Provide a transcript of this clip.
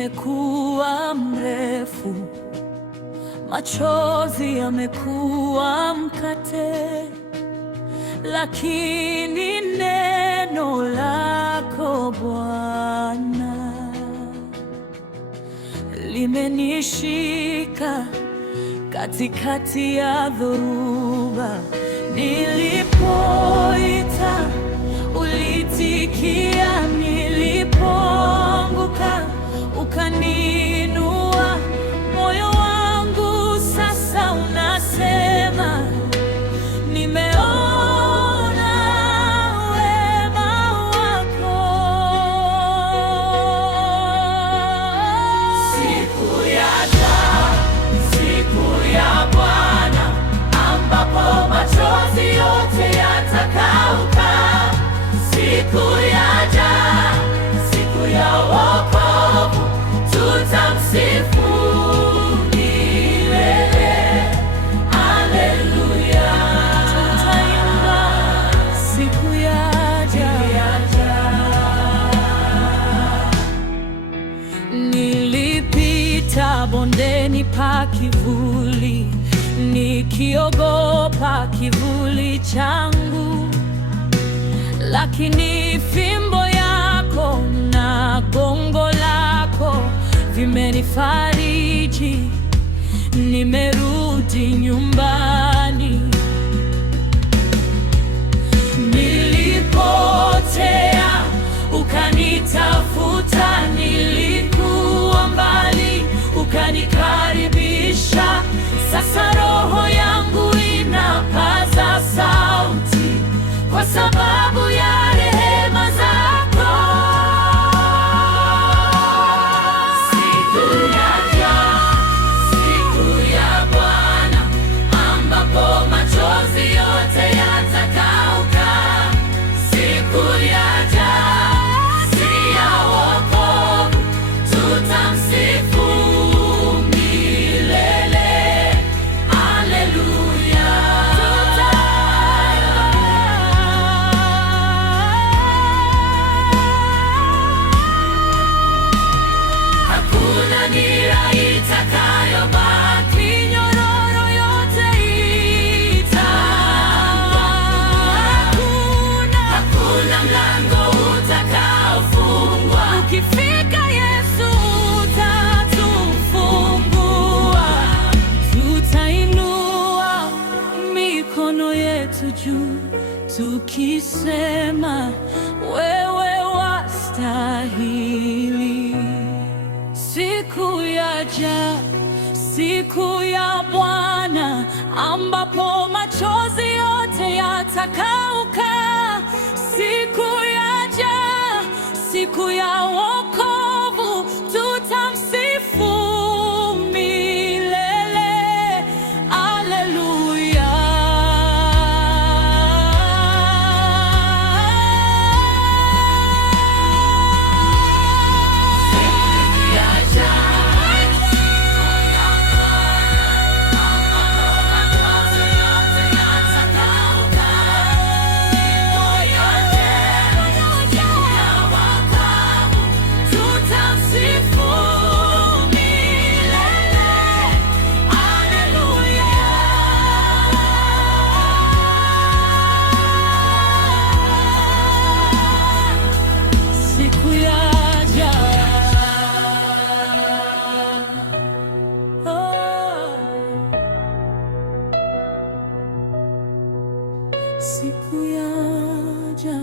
umekuwa mrefu, machozi yamekuwa mkate, lakini neno lako Bwana limenishika katikati ya dhoruba. Nilipoita ulitikia, nilipoanguka ukaniinua. Moyo wangu sasa unasema, nimeona wema wako. Siku yaja, siku ya Bwana, ambapo machozi yote yatakauka. Siku yaja, siku ya wokovu, tutamsifu milele. Haleluya, tutaimba siku yaja. Nilipita bondeni pa kivuli, nikiogopa kivuli changu, lakini fimbo yako na gongo lako vimenifariji. Nimerudi nyumbani. Nilipotea ukanitafuta, nilikuwa mbali ukanikaribisha. Sasa roho yangu inapaza sauti kwa sababu ya rehema zako. Siku yaja, siku ya Bwana, ambapo machozi yote yatakauka. Siku yaja, siku ya wokovu, tutamsifu milele. Haleluya, hakuna nira itakayobaki, nyororo yote itaangua. Hakuna mlango utakaofungwa, ukifika Yesu utatufungua. Tutainua mikono yetu juu tukisema, wewe wastahili. Siku yaja, siku ya Bwana, ambapo machozi yote yatakauka. Siku yaja, siku ya wokovu, tutamsifu milele. Haleluya. Siku yaja, siku yaja.